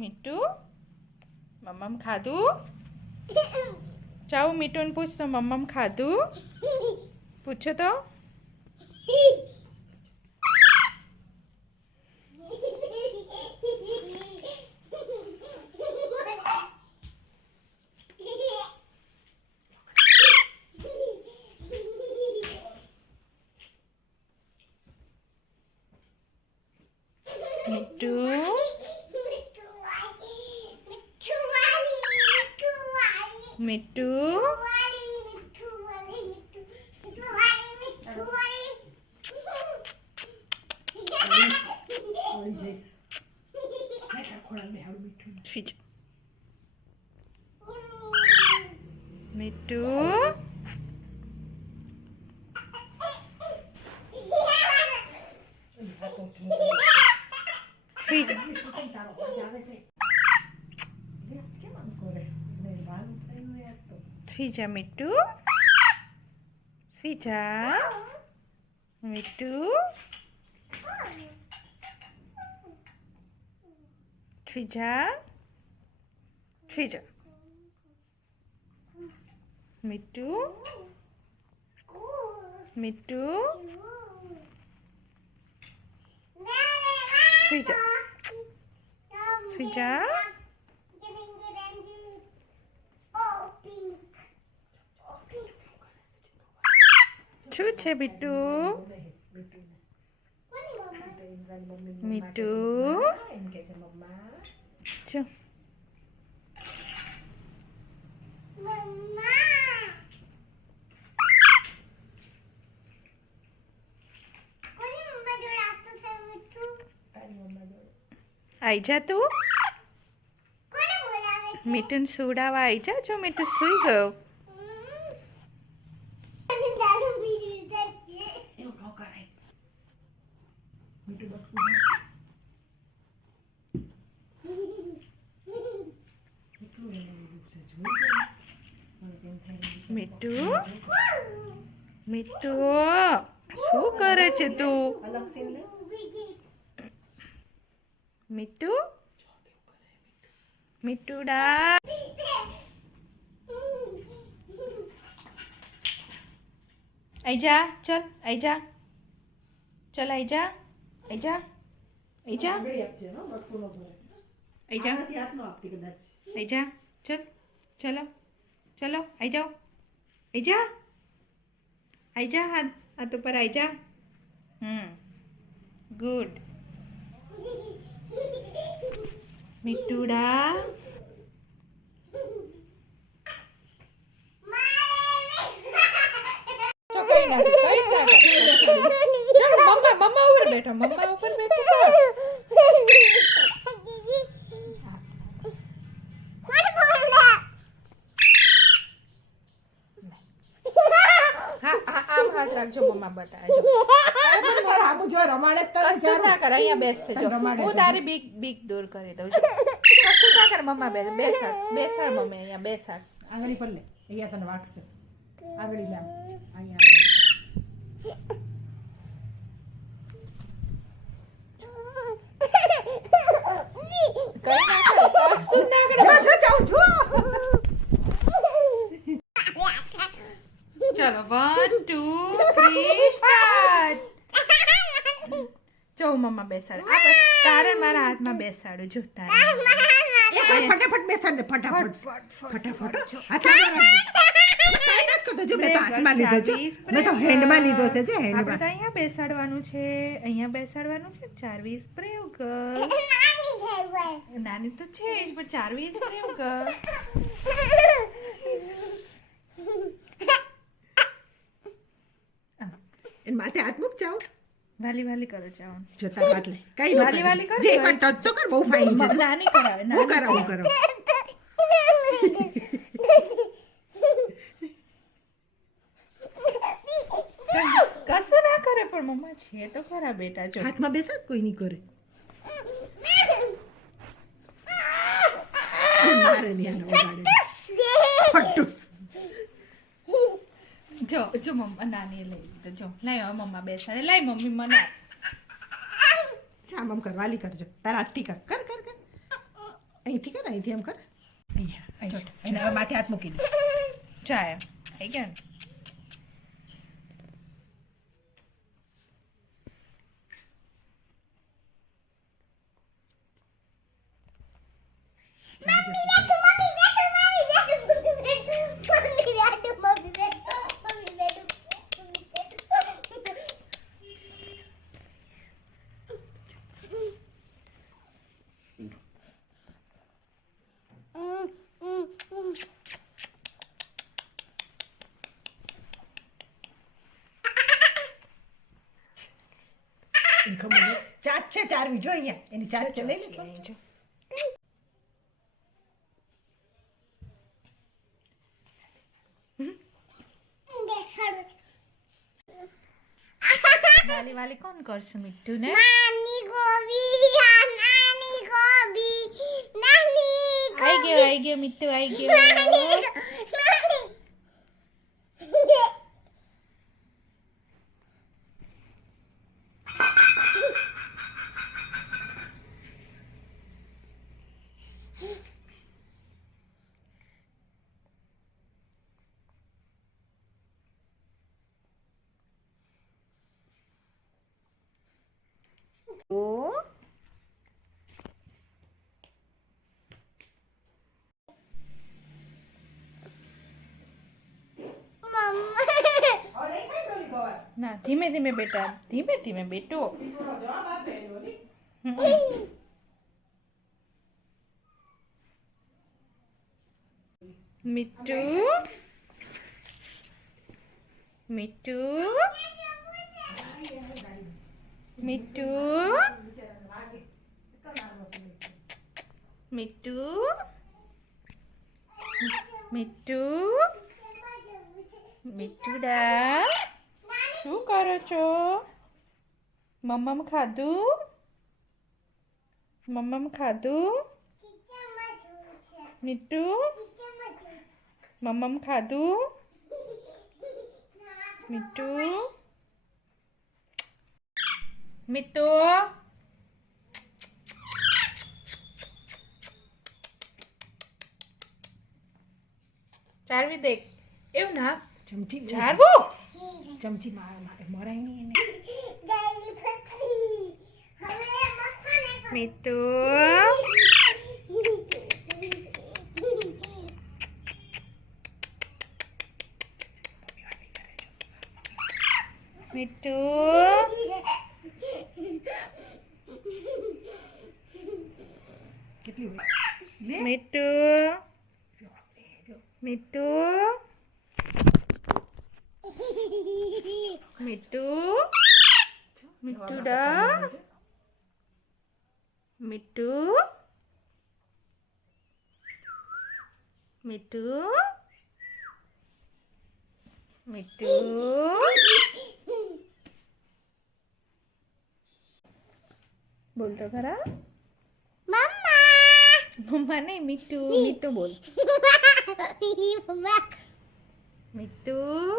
મીઠુ મમ્મમ ખાધું? જાઉં મીઠુને પૂછતો મમ્મમ ખાધું? પૂછો તો. મીઠુ મીઠુ મીઠુ Sija Mittu Sija Mittu Sija Sija Mittu Mittu Sija Sija શું છે બીટુ? મીઠુ શું? આઈ જા તું મીઠુને સુડાવા આઈ જા. જો મીઠુ સુઈ ગયો. મીઠુ મીઠુ શું કરે છે તું? મીઠુ મીઠુડા આઈ જા. ચલ આઈ જા. ચલ આઈ જા. આઈ જા. આઈ જા. આઈ જા. આઈ જા. ચલ ચલો ચલો આઈ જાઓ. આઈ જા. આઈ જા. હાથ ઉપર આઈ જા. ગુડ મીઠુડા. મમ્મા ઉપર બેઠો. મમ્મા ઉપર બેઠો. હાથ રાખજો. મમ્મા બતાવજો. કશું ના કર. અહીંયા બેસશે. જો હું તારી બીક દૂર કરી દઉં છું. કશું ના કર. મમ્મા બેસાડ બેસાડ. મમ્મી અહીંયા બેસાડ. આંગળી પર લે. અહીંયા તને વાગશે. આંગળી લે. અહીંયા કશું ના કર. ચલો 1 2 3 સ્ટાર્ટ. જો મમ્મા બેસાડ. તારે મારા હાથમાં બેસાડું. જો તારે ફટાફટ બેસાડ દે. ફટાફટ ફટાફટ જો મેં તો હાથમાં લીધો છે. મેં તો હેન્ડમાં લીધો છે. જો હેન્ડમાં. અહીંયા બેસાડવાનું છે. અહીંયા બેસાડવાનું છે. 4 20 પ્રયોગ કર. નાની તો છે જ પણ 4 20 પ્રયોગ કર. એન માથે હાથ મૂક જાઓ. વાલી વાલી કરે છે. જો તાર હાથ લે. કઈ વાલી વાલી કર. જે એકવાર ટચ તો કર. બહુ ફાઇન છે. નાની કરાવે. હું કરાવું. કશું ના કરે પણ મમ્મા છે તો ખરા બેટા. જો હાથમાં બેસાડ. કોઈ નહીં કરે. મારે નહીં આને વગાડે. ફટ્ટુસ. જો જો મમ્મા નાની લઈ લીધો. જો લાય મમ્મા બેસાડે. લાય મમ્મી મને આમ કર. વાલી કરજો. તારા હાથથી કર. કર કર કર. અહીંથી કર, અહીંથી એમ કર. અહીંયા એને હવે માથે હાથ મૂકી દે. જાય થઈ ગયા ને. એને ખબર નહીં. ચાટ છે ચારવી, જો અહીંયા એની ચાટ છે, લઈ લે તો. વાલી વાલી કોણ કરશે મીઠું ને? નાની ગોબી નાની ગોબી આઈ ગયો મીઠું આઈ ગયો. ના ધીમે ધીમે બેટા, ધીમે ધીમે બેટો. જવાબ આપે એનો નહીં. મીઠું મીઠું મીઠું મીઠું મીઠું મીઠુડા, શું કરો છો? મમ્મમ ખાધું? મમ્મમ ખાધું? મીઠું મમ્મમ ખાધું? મીઠું મીઠું ચારવી દેખ એવું ના ચમચી ચારવું ચમચી મરાય નહીં એને. મીઠું મીઠું કેટલી હોય? લે. મીઠું જો. મીઠું મીઠું મીઠુડા મીઠું મીઠું મીઠું બોલ તો ખરા. મમ્મા નહીં મીઠું મીઠું બોલ. મીઠું